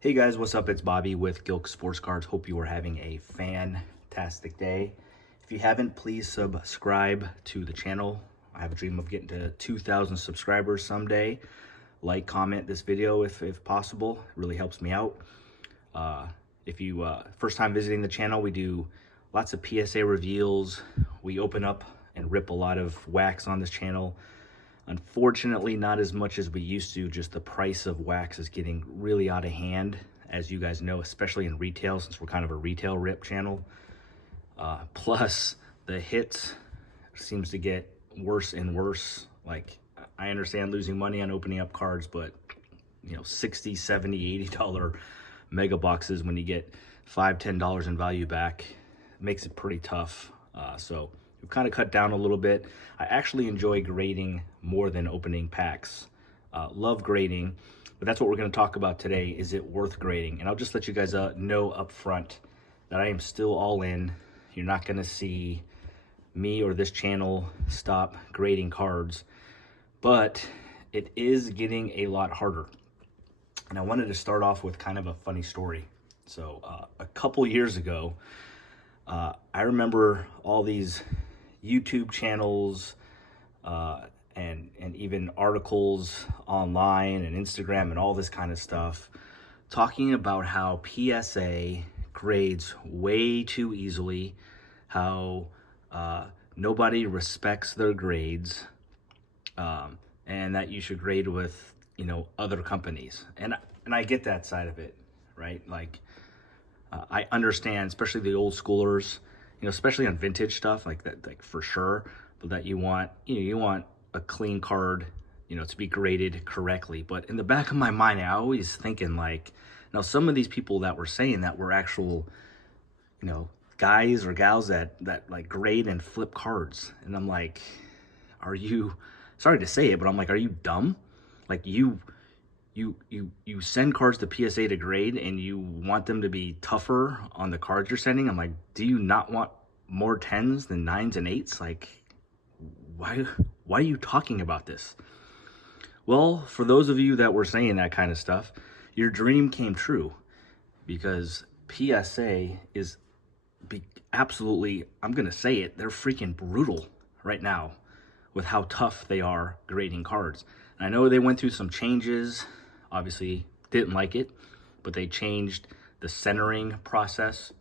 Hey guys, what's up? It's Bobby with Gilk Sports Cards. Hope you are having a fantastic day. If you haven't, please subscribe to the channel. I have a dream of getting to 2,000 subscribers someday. Like, comment this video if possible. It really helps me out. If you first time visiting the channel, we do lots of PSA reveals. We open up and rip a lot of wax on this channel. Unfortunately, not as much as we used to. Just the price of wax is getting really out of hand, as you guys know, especially in retail, since we're kind of a retail rip channel. Plus, the hits seems to get worse and worse. Like, I understand losing money on opening up cards, but you know, $60, $70, $80 mega boxes, when you get $5, $10 in value back, makes it pretty tough. So we've kind of cut down a little bit. I actually enjoy grading more than opening packs. Love grading, but that's what we're going to talk about today. Is it worth grading? And I'll just let you guys know up front that I am still all in. You're not going to see me or this channel stop grading cards, but it is getting a lot harder. And I wanted to start off with kind of a funny story. So a couple years ago, I remember all these YouTube channels and even articles online and Instagram and all this kind of stuff talking about how PSA grades way too easily, how nobody respects their grades, and that you should grade with, you know, other companies. And I get that side of it, right? Like, I understand, especially the old schoolers, you know, especially on vintage stuff like that, like for sure, but that you want a clean card, you know, to be graded correctly. But in the back of my mind, I always thinking like, now some of these people that were saying that were actual, you know, guys or gals that like grade and flip cards. And I'm like, are you, sorry to say it, but I'm like, are you dumb? Like you send cards to PSA to grade and you want them to be tougher on the cards you're sending. I'm like, do you not want more 10s than 9s and 8s? Like, why are you talking about this? Well, for those of you that were saying that kind of stuff, your dream came true, because PSA is absolutely, I'm going to say it, they're freaking brutal right now with how tough they are grading cards. And I know they went through some changes. Obviously didn't like it, but they changed the centering process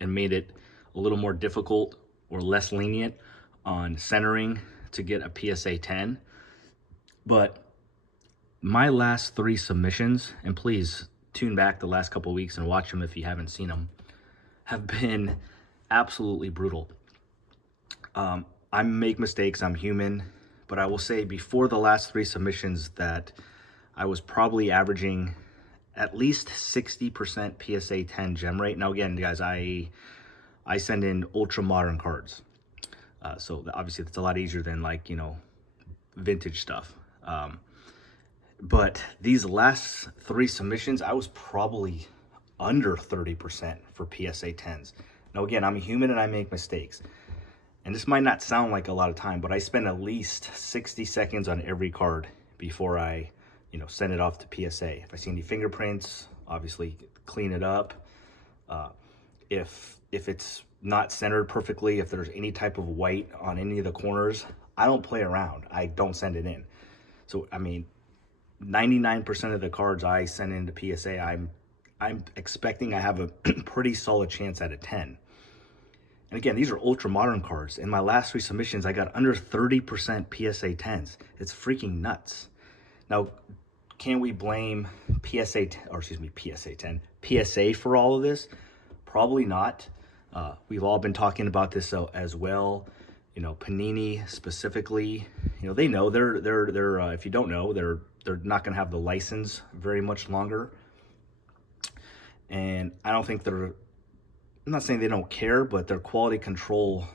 and made it a little more difficult or less lenient on centering to get a PSA 10. But my last 3 submissions, and please tune back the last couple of weeks and watch them if you haven't seen them, have been absolutely brutal. I make mistakes, I'm human, but I will say before the last 3 submissions that I was probably averaging at least 60% PSA 10 gem rate. Now again, guys, I send in ultra modern cards. So obviously that's a lot easier than, like, you know, vintage stuff. But these last 3 submissions, I was probably under 30% for PSA 10s. Now again, I'm a human and I make mistakes. And this might not sound like a lot of time, but I spend at least 60 seconds on every card before I, you know, send it off to PSA. If I see any fingerprints, obviously clean it up. If it's not centered perfectly, if there's any type of white on any of the corners, I don't play around. I don't send it in. So, I mean, 99% of the cards I send into PSA, I'm expecting I have a pretty solid chance at a 10. And again, these are ultra modern cards. In my last 3 submissions, I got under 30% PSA 10s. It's freaking nuts. Now, can we blame PSA 10 for all of this? Probably not. We've all been talking about this as well. You know, Panini specifically, you know, they know they're if you don't know, they're not going to have the license very much longer. And I don't think I'm not saying they don't care, but their quality control,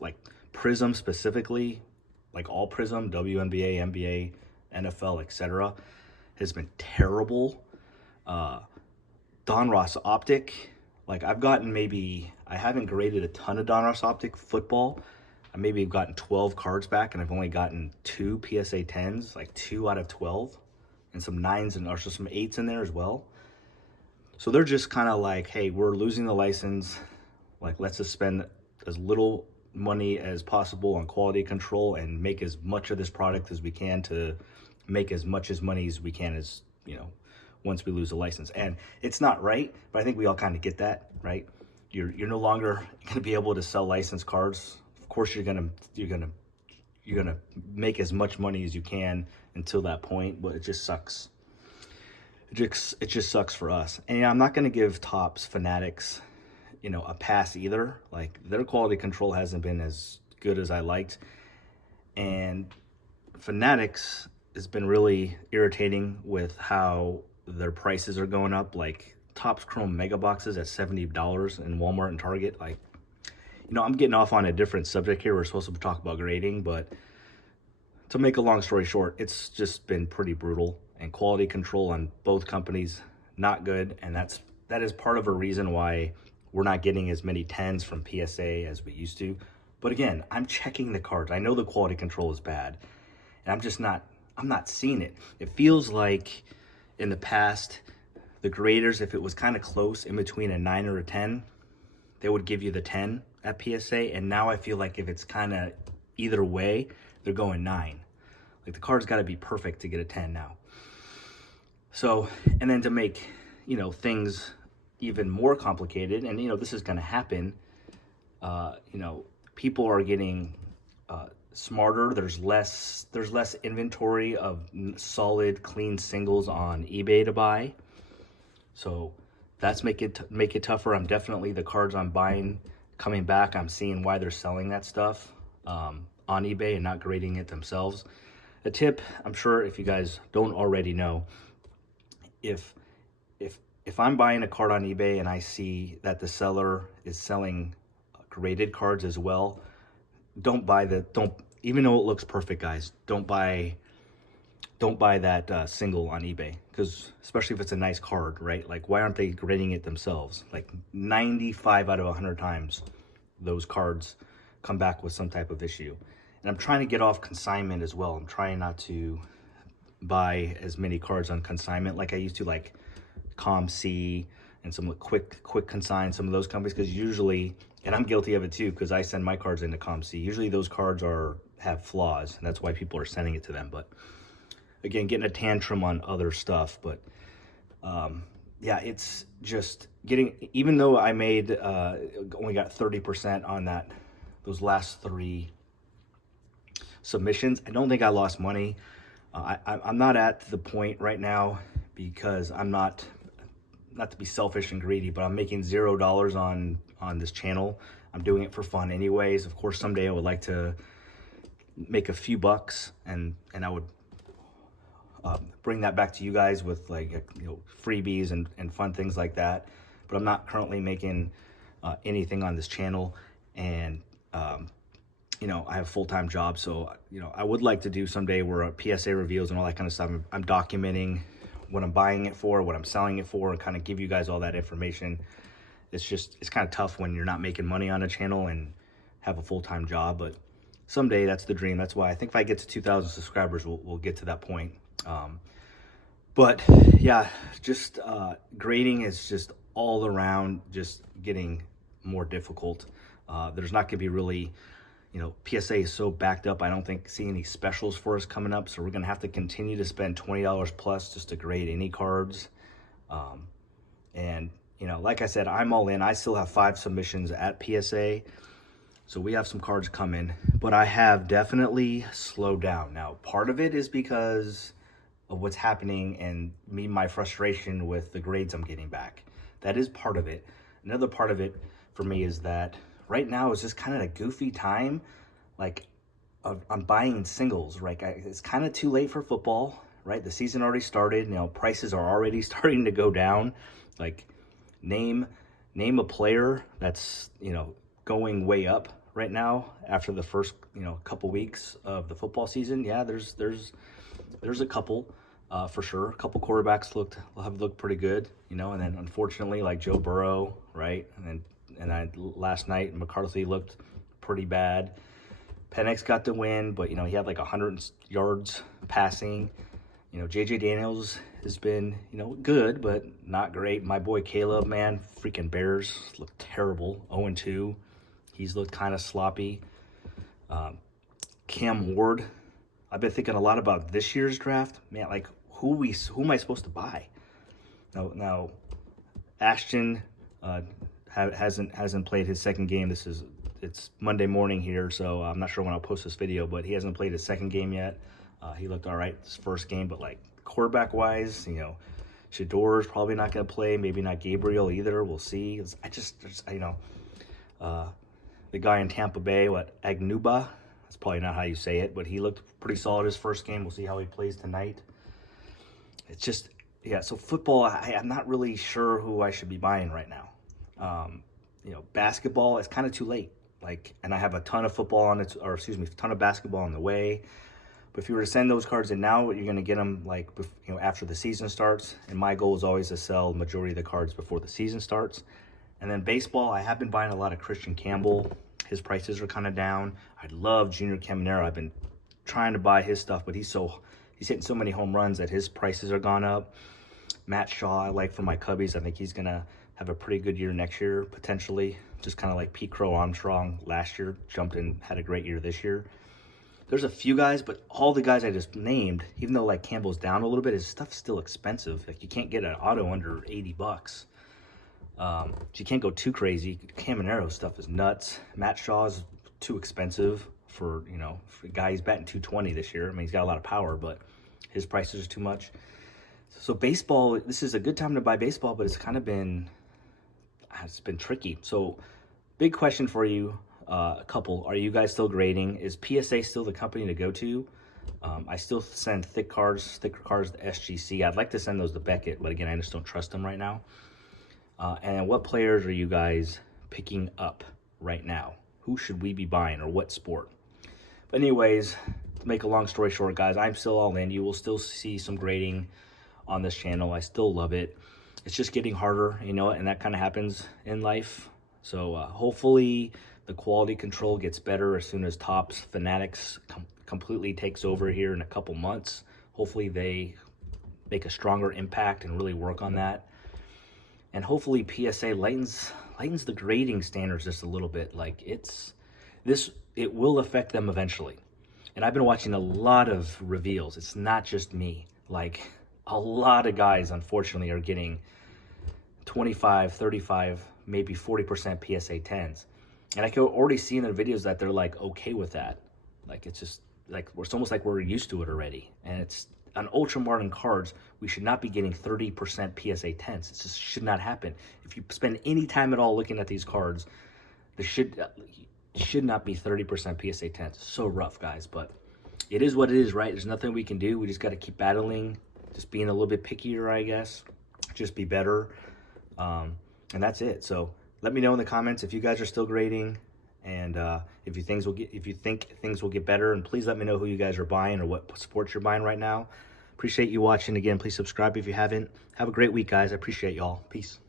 like Prism specifically, like all Prism, WNBA, NBA, NFL, etc., has been terrible. Donruss Optic, like I've gotten I haven't graded a ton of Donruss Optic football. I maybe have gotten 12 cards back, and I've only gotten 2 PSA 10s, like 2 out of 12, and some 9s and also some 8s in there as well. So they're just kind of like, hey, we're losing the license. Like, let's just spend as little money as possible on quality control and make as much of this product as we can to make as much as money as we can as, once we lose the license. And it's not right, but I think we all kind of get that, right? You're no longer going to be able to sell licensed cards. Of course, you're gonna make as much money as you can until that point, but it just sucks. It just sucks for us. And I'm not gonna give Topps, Fanatics, a pass either. Like, their quality control hasn't been as good as I liked, and Fanatics has been really irritating with how their prices are going up. Like, Topps Chrome mega boxes at $70 in Walmart and Target. Like, I'm getting off on a different subject here. We're supposed to talk about grading, but to make a long story short, it's just been pretty brutal, and quality control on both companies, not good. And that is part of a reason why we're not getting as many 10s from PSA as we used to. But again, I'm checking the cards. I know the quality control is bad, and I'm not seeing it. It feels like in the past, the graders, if it was kind of close in between a 9 or a 10, they would give you the 10 at PSA. And now I feel like if it's kind of either way, they're going 9. Like, the card's got to be perfect to get a 10 now. So, and then to make, things even more complicated, and, this is going to happen, people are getting smarter. There's less inventory of solid, clean singles on eBay to buy. So that's make it tougher. I'm definitely, the cards I'm buying coming back, I'm seeing why they're selling that stuff on eBay and not grading it themselves. A tip, I'm sure if you guys don't already know, if I'm buying a card on eBay and I see that the seller is selling graded cards as well, even though it looks perfect, guys, don't buy that single on eBay, because especially if it's a nice card, right? Like, why aren't they grading it themselves? Like, 95 out of 100 times, those cards come back with some type of issue. And I'm trying to get off consignment as well. I'm trying not to buy as many cards on consignment like I used to, like ComC and some quick consign, some of those companies, because usually, and I'm guilty of it too, because I send my cards into ComC. Usually those cards have flaws, and that's why people are sending it to them. But again, getting a tantrum on other stuff. But yeah, it's just getting, even though I made only got 30% on those last 3 submissions, I don't think I lost money. I'm not at the point right now, because I'm not to be selfish and greedy, but I'm making $0 on this channel. I'm doing it for fun anyways. Of course, someday I would like to make a few bucks, and I would bring that back to you guys with, like, freebies and fun things like that. But I'm not currently making anything on this channel, and I have a full-time job. So I would like to do someday where PSA reveals and all that kind of stuff, I'm documenting what I'm buying it for, what I'm selling it for, and kind of give you guys all that information. It's kind of tough when you're not making money on a channel and have a full-time job, but someday that's the dream. That's why I think if I get to 2,000 subscribers, we'll get to that point. But yeah, just grading is just all around just getting more difficult. There's not gonna be really, PSA is so backed up. I don't see any specials for us coming up. So we're gonna have to continue to spend $20 plus just to grade any cards. And like I said, I'm all in. I still have 5 submissions at PSA. So we have some cards coming, but I have definitely slowed down. Now, part of it is because of what's happening and my frustration with the grades I'm getting back. That is part of it. Another part of it for me is that right now is just kind of a goofy time. Like, I'm buying singles, right? It's kind of too late for football, right? The season already started. Prices are already starting to go down. Like, name a player that's, going way up right now after the first, couple weeks of the football season. Yeah, there's a couple, for sure. A couple quarterbacks have looked pretty good, and then unfortunately, like Joe Burrow, right? And last night, McCarthy looked pretty bad. Penix got the win, but he had like 100 yards passing. JJ Daniels has been, good, but not great. My boy Caleb, man, freaking Bears look terrible. 0-2. He's looked kind of sloppy. Cam Ward, I've been thinking a lot about this year's draft. Man, like, who am I supposed to buy? Now Ashton hasn't played his second game. It's Monday morning here, so I'm not sure when I'll post this video, but he hasn't played his second game yet. He looked all right this first game, but like quarterback-wise, Shador's probably not going to play. Maybe not Gabriel either. We'll see. The guy in Tampa Bay, Agnuba? That's probably not how you say it, but he looked pretty solid his first game. We'll see how he plays tonight. It's just, so football, I'm not really sure who I should be buying right now. Basketball, it's kind of too late. And I have a ton of ton of basketball on the way. But if you were to send those cards in now, you're going to get them after the season starts. And my goal is always to sell the majority of the cards before the season starts. And then baseball, I have been buying a lot of Christian Campbell. His prices are kind of down. I love Junior Caminero. I've been trying to buy his stuff, but he's hitting so many home runs that his prices are gone up. Matt Shaw, I like for my Cubbies. I think he's going to have a pretty good year next year, potentially. Just kind of like Pete Crow Armstrong last year, jumped in, had a great year this year. There's a few guys, but all the guys I just named, even though Campbell's down a little bit, his stuff's still expensive. You can't get an auto under $80. So you can't go too crazy. Caminero stuff is nuts. Matt Shaw's too expensive for a guy who's batting 220 this year. I mean, he's got a lot of power, but his prices are too much. So baseball, this is a good time to buy baseball, but it's been tricky. So big question for you, a couple. Are you guys still grading? Is PSA still the company to go to? I still send thicker cards to SGC. I'd like to send those to Beckett, but again, I just don't trust them right now. And what players are you guys picking up right now? Who should we be buying, or what sport? But anyways, to make a long story short, guys, I'm still all in. You will still see some grading on this channel. I still love it. It's just getting harder, and that kind of happens in life. So hopefully the quality control gets better as soon as Topps Fanatics completely takes over here in a couple months. Hopefully they make a stronger impact and really work on that. And hopefully PSA lightens the grading standards just a little bit. It will affect them eventually. And I've been watching a lot of reveals. It's not just me. A lot of guys, unfortunately, are getting 25, 35, maybe 40% PSA 10s. And I can already see in their videos that they're okay with that. It's just it's almost like we're used to it already. And it's on ultra modern cards, we should not be getting 30% PSA 10s. It just should not happen. If you spend any time at all looking at these cards, there should not be 30% PSA 10s. It's so rough, guys, but it is what it is, right? There's nothing we can do. We just got to keep battling, just being a little bit pickier, I guess. Just be better. And that's it. So let me know in the comments if you guys are still grading, and if you think things will get better. And please let me know who you guys are buying or what sports you're buying right now. Appreciate you watching. Again, please subscribe if you haven't. Have a great week, guys. I appreciate y'all. Peace.